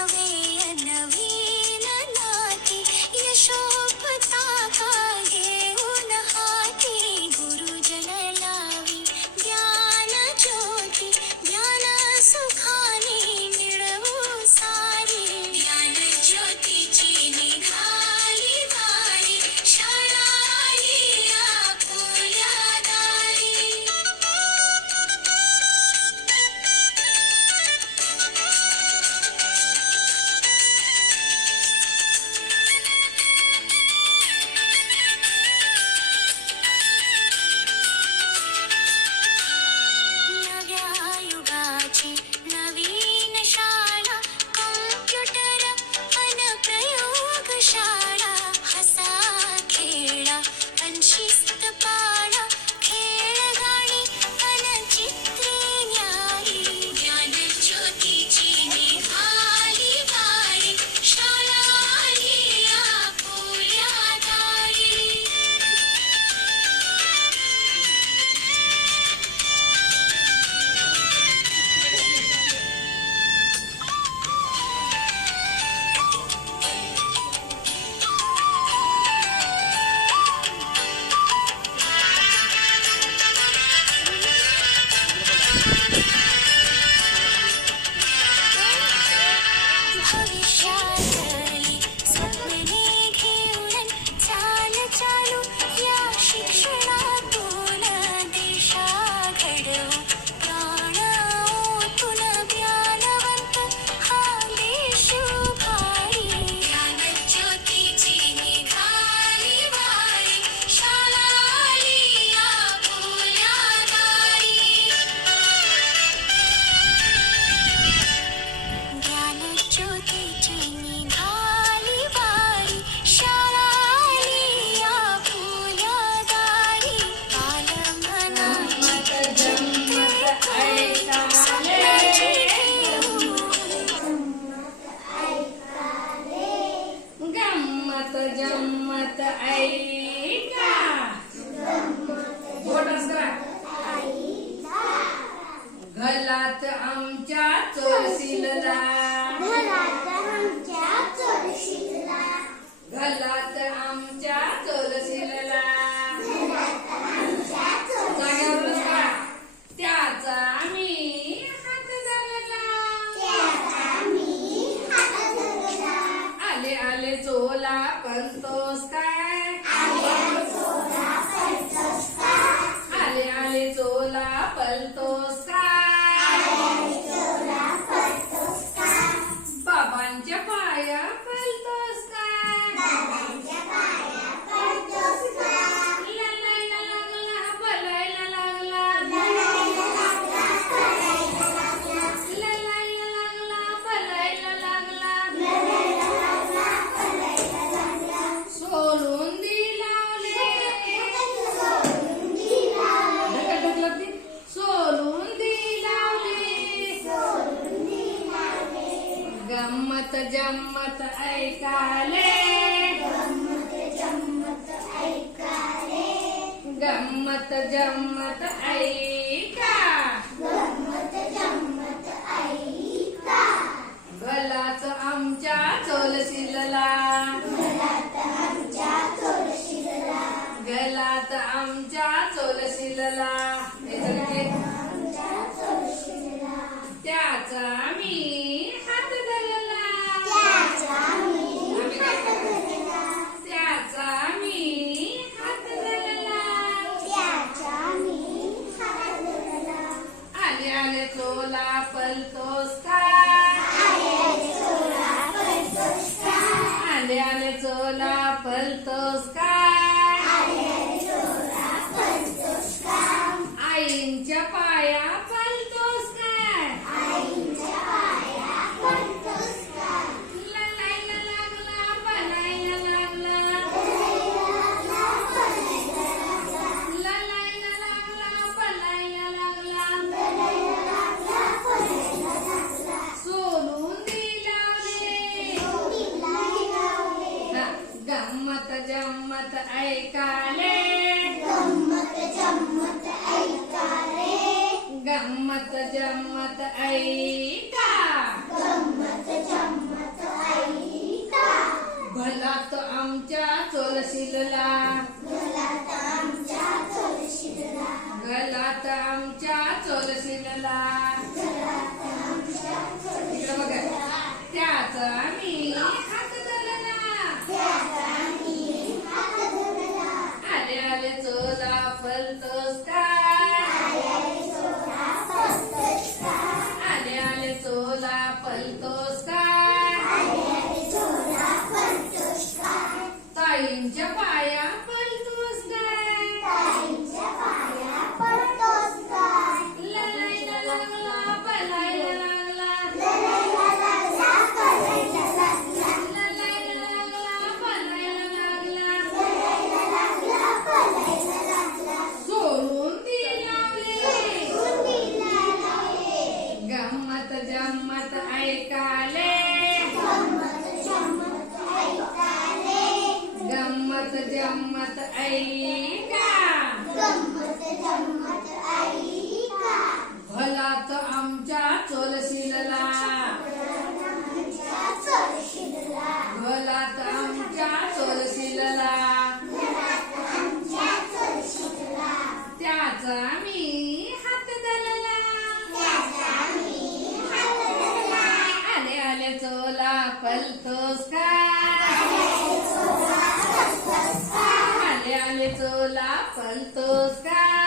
will be I wish गंमत ऐका. चोला पण तोस काय? जमत ऐका गमत जम्मत ऐका गलाच आमच्या चोलशिलला. गलात आमच्या गलात आमच्या चोलशिलला. करतोस का जम्मत ऐकाले. गम्मत जम्मत ऐकाले भला तो आमच्या चोरशिलला भला तर आमच्या मी हात धरला. आले चोला पलतोस का आले आले चोला पलतोस का